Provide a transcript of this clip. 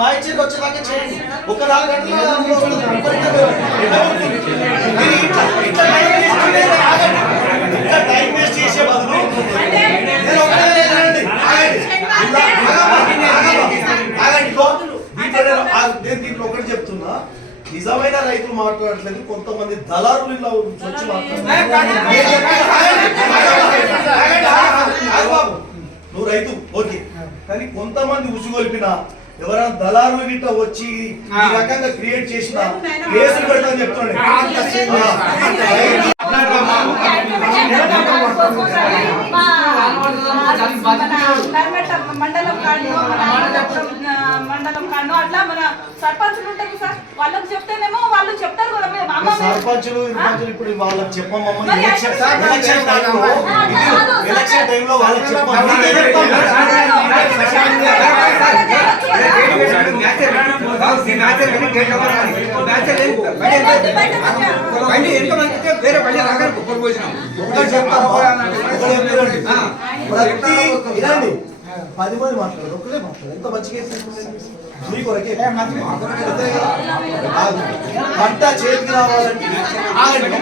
మా ఇచ్చేది వచ్చేదాకా చేయండి. ఒక నాలుగు గంటల టైం వేస్ట్ చేసే బదులు నేను ఒకటే నేను దీంట్లో ఒకటి చెప్తున్నా. నిజమైన రైతులు మాట్లాడట్లేదు. కొంతమంది దళారులు ఇలా వచ్చి మాట్లాడుతున్నారు. నువ్వు రైతు ఓకే. కానీ కొంతమంది ఉసుగొల్పిన ఎవరైనా దళారులు గిట్ట వచ్చి ఈ రకంగా క్రియేట్ చేసిన కేసులు పెడతామని చెప్తున్నాడు. మండలం కాడు మండలం కాడు అట్లా మన సర్పంచులు ఉంటాయి సార్ వాళ్ళకి చెప్తేనేమో వాళ్ళు చెప్తారు కదా మేము అమ్మ మేము- సర్పంచులు ఇర్పంచులు ఇప్పుడు వాళ్ళకి నీకే చెప్తాం ఒకటి చెప్తాను ఒకటి చెప్తానండి. ప్రతి వినండి పది మంది మాట్లాడరు ఒకటే మాట్లాడరు ఎంత మంచిగా మీ కొరకే. పంట చేతికి రావాలంటే ఆగండి